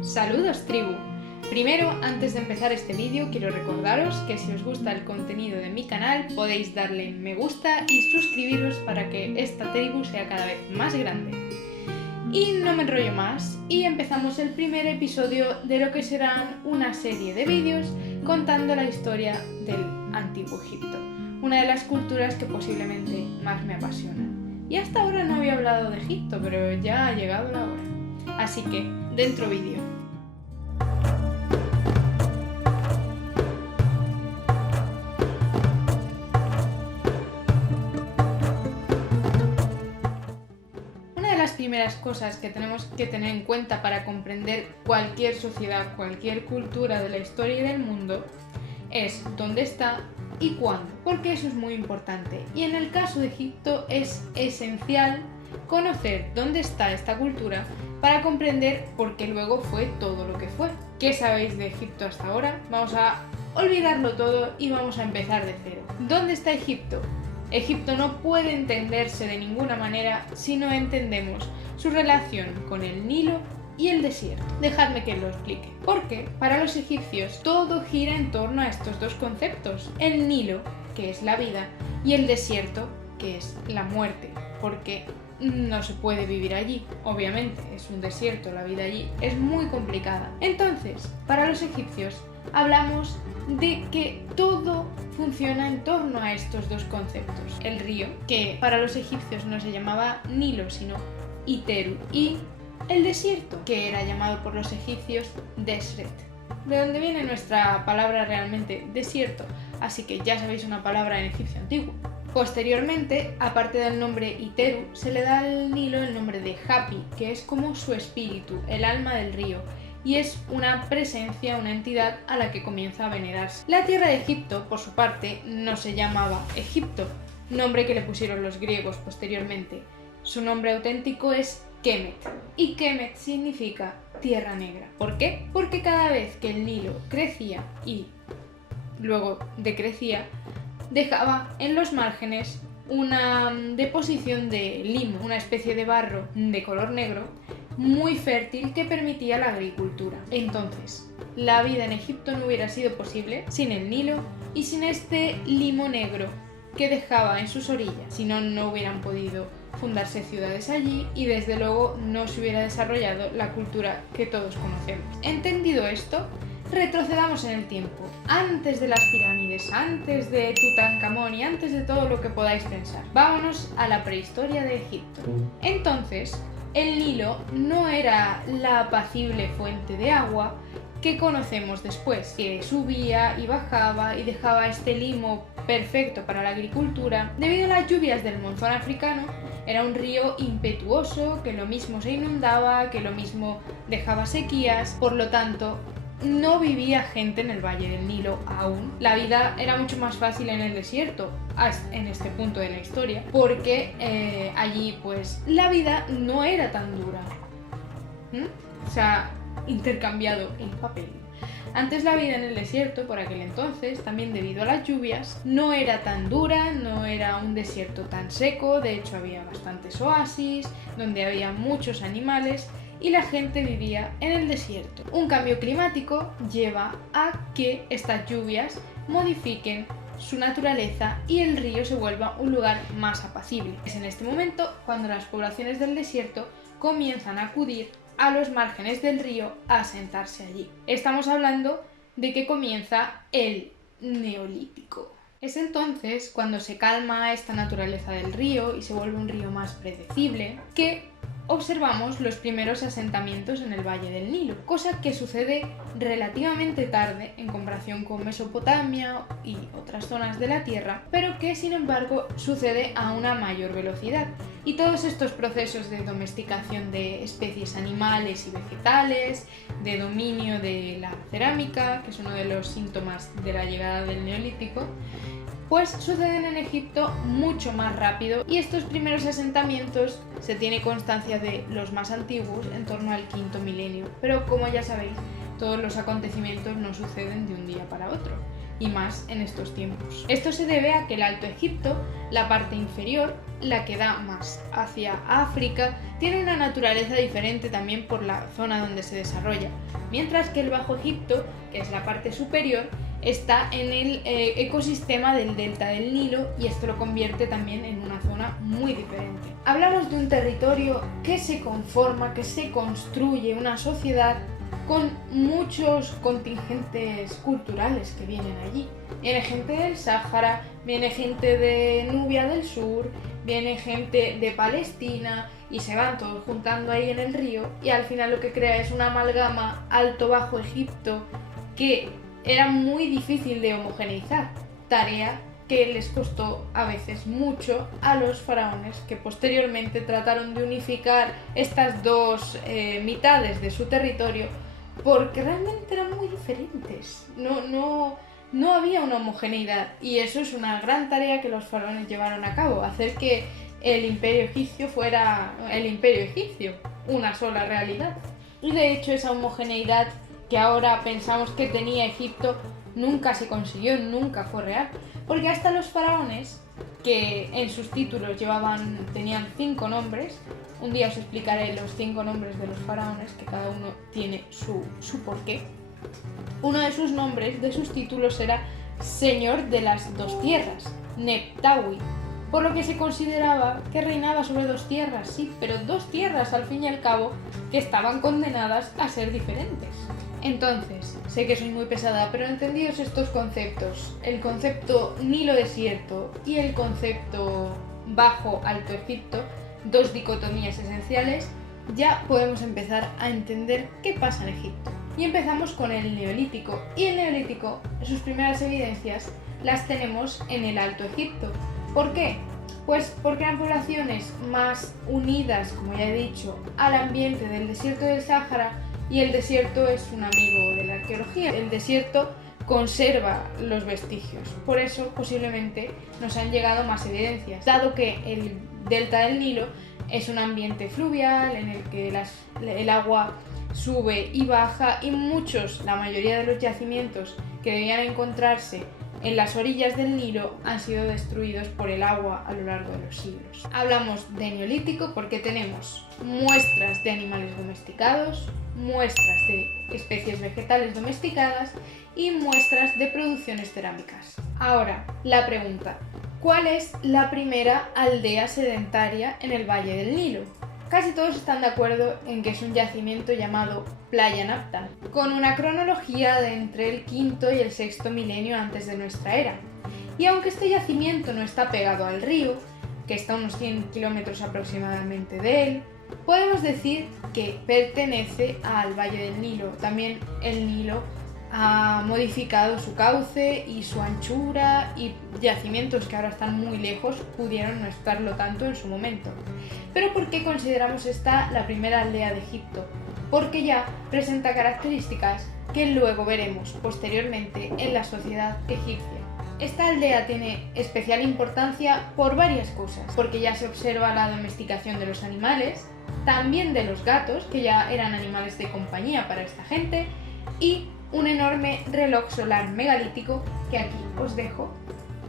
Saludos tribu. Primero, antes de empezar este vídeo, quiero recordaros que si os gusta el contenido de mi canal podéis darle me gusta y suscribiros para que esta tribu sea cada vez más grande. Y no me enrollo más y empezamos el primer episodio de lo que serán una serie de vídeos contando la historia del Antiguo Egipto, una de las culturas que posiblemente más me apasionan. Y hasta ahora no había hablado de Egipto, pero ya ha llegado la hora. Así que, dentro vídeo. Una de las primeras cosas que tenemos que tener en cuenta para comprender cualquier sociedad, cualquier cultura de la historia y del mundo es dónde está y cuándo, porque eso es muy importante. Y en el caso de Egipto es esencial conocer dónde está esta cultura para comprender por qué luego fue todo lo que fue. ¿Qué sabéis de Egipto hasta ahora? Vamos a olvidarlo todo y vamos a empezar de cero. ¿Dónde está Egipto? Egipto no puede entenderse de ninguna manera si no entendemos su relación con el Nilo y el desierto. Dejadme que lo explique. Porque para los egipcios todo gira en torno a estos dos conceptos. El Nilo, que es la vida, y el desierto, que es la muerte. Porque no se puede vivir allí, obviamente, es un desierto, la vida allí es muy complicada. Entonces, para los egipcios hablamos de que todo funciona en torno a estos dos conceptos. El río, que para los egipcios no se llamaba Nilo, sino Iteru, y el desierto, que era llamado por los egipcios Desret, de donde viene nuestra palabra realmente desierto, así que ya sabéis una palabra en egipcio antiguo. Posteriormente, aparte del nombre Iteru, se le da al Nilo el nombre de Hapi, que es como su espíritu, el alma del río, y es una presencia, una entidad a la que comienza a venerarse. La tierra de Egipto, por su parte, no se llamaba Egipto, nombre que le pusieron los griegos posteriormente. Su nombre auténtico es Kemet, y Kemet significa tierra negra. ¿Por qué? Porque cada vez que el Nilo crecía y luego decrecía, dejaba en los márgenes una deposición de limo, una especie de barro de color negro muy fértil que permitía la agricultura. Entonces, la vida en Egipto no hubiera sido posible sin el Nilo y sin este limo negro que dejaba en sus orillas. Si no, no hubieran podido fundarse ciudades allí y desde luego no se hubiera desarrollado la cultura que todos conocemos. Entendido esto, retrocedamos en el tiempo, antes de las pirámides, antes de Tutankamón y antes de todo lo que podáis pensar. Vámonos a la prehistoria de Egipto. Entonces, el Nilo no era la apacible fuente de agua que conocemos después, que subía y bajaba y dejaba este limo perfecto para la agricultura. Debido a las lluvias del monzón africano, era un río impetuoso, que lo mismo se inundaba, que lo mismo dejaba sequías, por lo tanto, no vivía gente en el Valle del Nilo aún. La vida era mucho más fácil en el desierto, en este punto de la historia, porque allí pues la vida no era tan dura. Se ha intercambiado el papel. Antes la vida en el desierto, por aquel entonces, también debido a las lluvias, no era tan dura, no era un desierto tan seco, de hecho había bastantes oasis, donde había muchos animales, y la gente vivía en el desierto. Un cambio climático lleva a que estas lluvias modifiquen su naturaleza y el río se vuelva un lugar más apacible. Es en este momento cuando las poblaciones del desierto comienzan a acudir a los márgenes del río a asentarse allí. Estamos hablando de que comienza el Neolítico. Es entonces cuando se calma esta naturaleza del río y se vuelve un río más predecible que observamos los primeros asentamientos en el Valle del Nilo, cosa que sucede relativamente tarde en comparación con Mesopotamia y otras zonas de la Tierra, pero que sin embargo sucede a una mayor velocidad. Y todos estos procesos de domesticación de especies animales y vegetales, de dominio de la cerámica, que es uno de los síntomas de la llegada del Neolítico, pues suceden en Egipto mucho más rápido y estos primeros asentamientos se tiene constancia de los más antiguos en torno al quinto milenio, pero como ya sabéis, todos los acontecimientos no suceden de un día para otro. y más en estos tiempos. Esto se debe a que el Alto Egipto, la parte inferior, la que da más hacia África, tiene una naturaleza diferente también por la zona donde se desarrolla, mientras que el Bajo Egipto, que es la parte superior, está en el ecosistema del delta del Nilo y esto lo convierte también en una zona muy diferente. Hablamos de un territorio que se conforma, que se construye una sociedad con muchos contingentes culturales que vienen allí. Viene gente del Sáhara, viene gente de Nubia del Sur, viene gente de Palestina y se van todos juntando ahí en el río y al final lo que crea es una amalgama Alto-Bajo Egipto que era muy difícil de homogeneizar, tarea que les costó a veces mucho a los faraones que posteriormente trataron de unificar estas dos mitades de su territorio porque realmente eran muy diferentes, no había una homogeneidad y eso es una gran tarea que los faraones llevaron a cabo, hacer que el imperio egipcio fuera el imperio egipcio, una sola realidad. Y de hecho esa homogeneidad que ahora pensamos que tenía Egipto nunca se consiguió, nunca fue real, porque hasta los faraones, que en sus títulos tenían 5 nombres, un día os explicaré los 5 nombres de los faraones, que cada uno tiene su porqué. Uno de sus nombres, de sus títulos, era Señor de las Dos Tierras, Neptawi, por lo que se consideraba que reinaba sobre 2 tierras, sí, pero 2 tierras al fin y al cabo que estaban condenadas a ser diferentes. Entonces, sé que soy muy pesada, pero entendidos estos conceptos, el concepto Nilo desierto y el concepto Bajo Alto Egipto, 2 dicotomías esenciales, ya podemos empezar a entender qué pasa en Egipto. Y empezamos con el Neolítico. Y el Neolítico, sus primeras evidencias las tenemos en el Alto Egipto. ¿Por qué? Pues porque eran poblaciones más unidas, como ya he dicho, al ambiente del desierto del Sáhara, y el desierto es un amigo de la arqueología. El desierto conserva los vestigios, por eso posiblemente nos han llegado más evidencias, dado que el delta del Nilo es un ambiente fluvial en el que el agua sube y baja y la mayoría de los yacimientos que debían encontrarse en las orillas del Nilo han sido destruidos por el agua a lo largo de los siglos. Hablamos de Neolítico porque tenemos muestras de animales domesticados, muestras de especies vegetales domesticadas y muestras de producciones cerámicas. Ahora, la pregunta, ¿cuál es la primera aldea sedentaria en el Valle del Nilo? Casi todos están de acuerdo en que es un yacimiento llamado Playa Napta, con una cronología de entre el quinto y el sexto milenio antes de nuestra era. Y aunque este yacimiento no está pegado al río, que está a unos 100 kilómetros aproximadamente de él, podemos decir que pertenece al Valle del Nilo. También el Nilo ha modificado su cauce y su anchura y yacimientos que ahora están muy lejos pudieron no estarlo tanto en su momento. ¿Pero por qué consideramos esta la primera aldea de Egipto? Porque ya presenta características que luego veremos posteriormente en la sociedad egipcia. Esta aldea tiene especial importancia por varias cosas, porque ya se observa la domesticación de los animales, también de los gatos, que ya eran animales de compañía para esta gente, y un enorme reloj solar megalítico que aquí os dejo,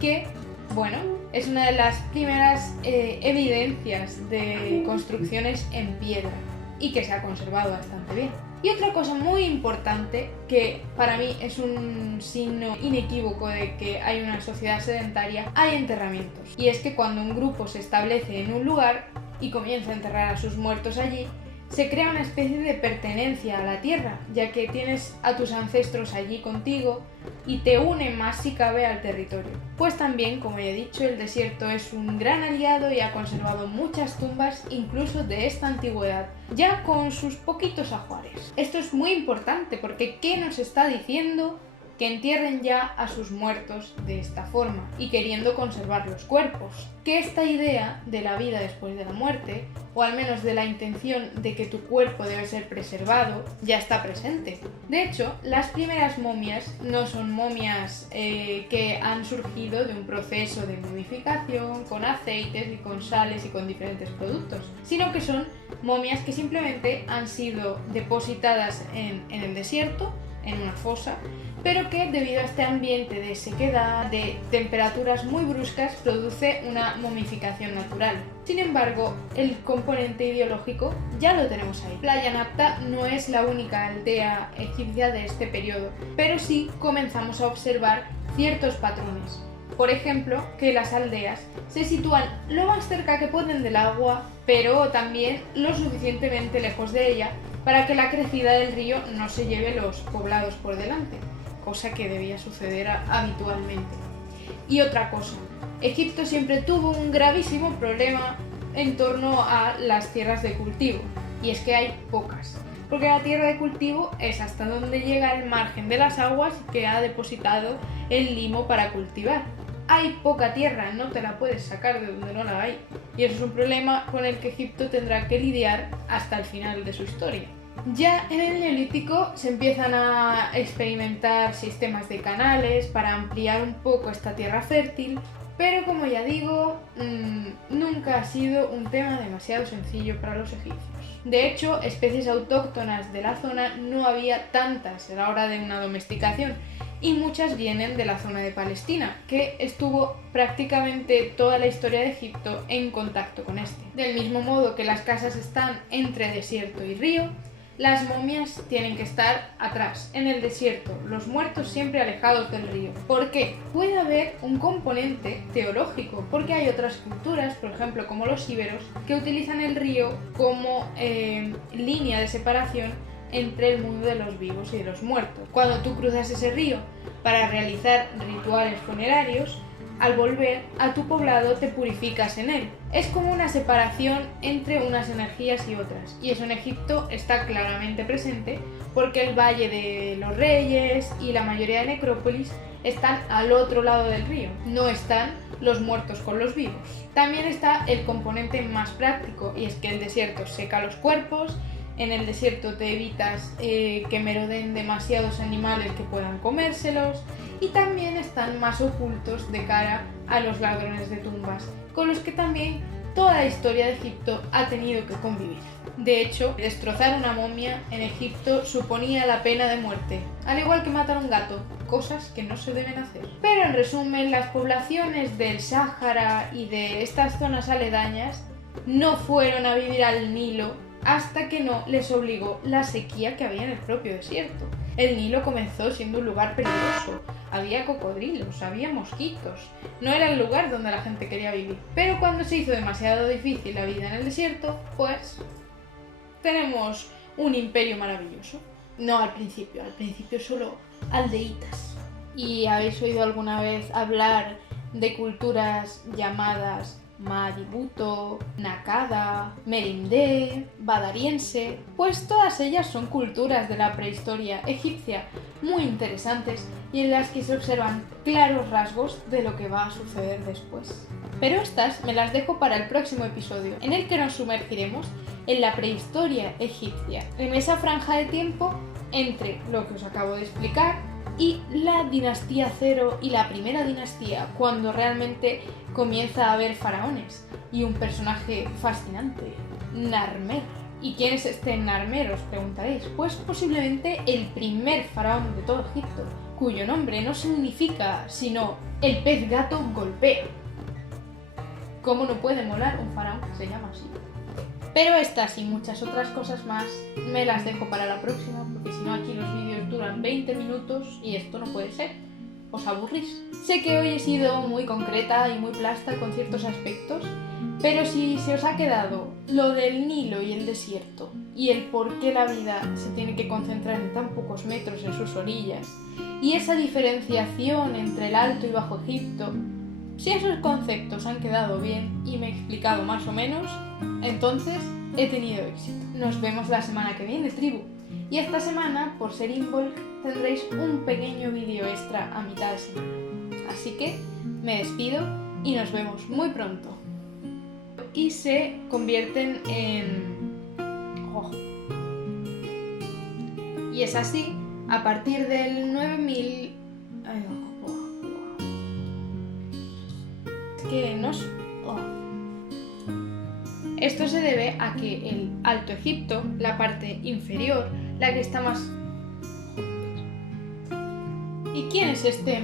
que, bueno, es una de las primeras evidencias de construcciones en piedra y que se ha conservado bastante bien. Y otra cosa muy importante que para mí es un signo inequívoco de que hay una sociedad sedentaria, hay enterramientos. Y es que cuando un grupo se establece en un lugar y comienza a enterrar a sus muertos allí, se crea una especie de pertenencia a la tierra, ya que tienes a tus ancestros allí contigo y te une más si cabe al territorio. Pues también, como ya he dicho, el desierto es un gran aliado y ha conservado muchas tumbas incluso de esta antigüedad, ya con sus poquitos ajuares. Esto es muy importante porque ¿qué nos está diciendo? Que entierren ya a sus muertos de esta forma y queriendo conservar los cuerpos. Que esta idea de la vida después de la muerte, o al menos de la intención de que tu cuerpo debe ser preservado, ya está presente. De hecho, las primeras momias no son momias que han surgido de un proceso de momificación con aceites y con sales y con diferentes productos, sino que son momias que simplemente han sido depositadas en el desierto, en una fosa, pero que debido a este ambiente de sequedad, de temperaturas muy bruscas, produce una momificación natural. Sin embargo, el componente ideológico ya lo tenemos ahí. Playa Nafta no es la única aldea egipcia de este periodo, pero sí comenzamos a observar ciertos patrones. Por ejemplo, que las aldeas se sitúan lo más cerca que pueden del agua, pero también lo suficientemente lejos de ella para que la crecida del río no se lleve los poblados por delante, cosa que debía suceder habitualmente. Y otra cosa, Egipto siempre tuvo un gravísimo problema en torno a las tierras de cultivo, y es que hay pocas, porque la tierra de cultivo es hasta donde llega el margen de las aguas que ha depositado el limo para cultivar. Hay poca tierra, no te la puedes sacar de donde no la hay, y eso es un problema con el que Egipto tendrá que lidiar hasta el final de su historia. Ya en el Neolítico se empiezan a experimentar sistemas de canales para ampliar un poco esta tierra fértil, pero como ya digo, nunca ha sido un tema demasiado sencillo para los egipcios. De hecho, especies autóctonas de la zona no había tantas a la hora de una domesticación, y muchas vienen de la zona de Palestina, que estuvo prácticamente toda la historia de Egipto en contacto con este. Del mismo modo que las casas están entre desierto y río, las momias tienen que estar atrás, en el desierto, los muertos siempre alejados del río. Porque puede haber un componente teológico, porque hay otras culturas, por ejemplo como los íberos, que utilizan el río como línea de separación entre el mundo de los vivos y de los muertos. Cuando tú cruzas ese río para realizar rituales funerarios, al volver a tu poblado te purificas en él. Es como una separación entre unas energías y otras, y eso en Egipto está claramente presente porque el Valle de los Reyes y la mayoría de necrópolis están al otro lado del río, no están los muertos con los vivos. También está el componente más práctico, y es que el desierto seca los cuerpos. En el desierto te evitas que merodeen demasiados animales que puedan comérselos, y también están más ocultos de cara a los ladrones de tumbas, con los que también toda la historia de Egipto ha tenido que convivir. De hecho, destrozar una momia en Egipto suponía la pena de muerte, al igual que matar a un gato, cosas que no se deben hacer. Pero en resumen, las poblaciones del Sáhara y de estas zonas aledañas no fueron a vivir al Nilo hasta que no les obligó la sequía que había en el propio desierto. El Nilo comenzó siendo un lugar peligroso, había cocodrilos, había mosquitos, no era el lugar donde la gente quería vivir. Pero cuando se hizo demasiado difícil la vida en el desierto, pues tenemos un imperio maravilloso. No al principio solo aldeitas. ¿Y habéis oído alguna vez hablar de culturas llamadas Maributo, Nakada, Merindé, Badariense? Pues todas ellas son culturas de la prehistoria egipcia muy interesantes y en las que se observan claros rasgos de lo que va a suceder después. Pero estas me las dejo para el próximo episodio, en el que nos sumergiremos en la prehistoria egipcia, en esa franja de tiempo entre lo que os acabo de explicar y la dinastía Cero y la primera dinastía, cuando realmente comienza a haber faraones y un personaje fascinante, Narmer. ¿Y quién es este Narmer?, os preguntaréis. Pues posiblemente el primer faraón de todo Egipto, cuyo nombre no significa sino el pez gato golpea. ¿Cómo no puede molar un faraón que se llama así? Pero estas y muchas otras cosas más me las dejo para la próxima, porque si no aquí los vídeos duran 20 minutos y esto no puede ser. Os aburrís. Sé que hoy he sido muy concreta y muy plasta con ciertos aspectos, pero si se os ha quedado lo del Nilo y el desierto y el por qué la vida se tiene que concentrar en tan pocos metros en sus orillas y esa diferenciación entre el Alto y Bajo Egipto, si esos conceptos han quedado bien y me he explicado más o menos, entonces he tenido éxito. Nos vemos la semana que viene, tribu. Y esta semana, por ser Involk, tendréis un pequeño vídeo extra a mitad de semana. Así que me despido y nos vemos muy pronto. Y se convierten en... Oh. Y es así, a partir del 9000... Es que no... Oh. Esto se debe a que el Alto Egipto, la parte inferior, la que está más ¿Y quién es este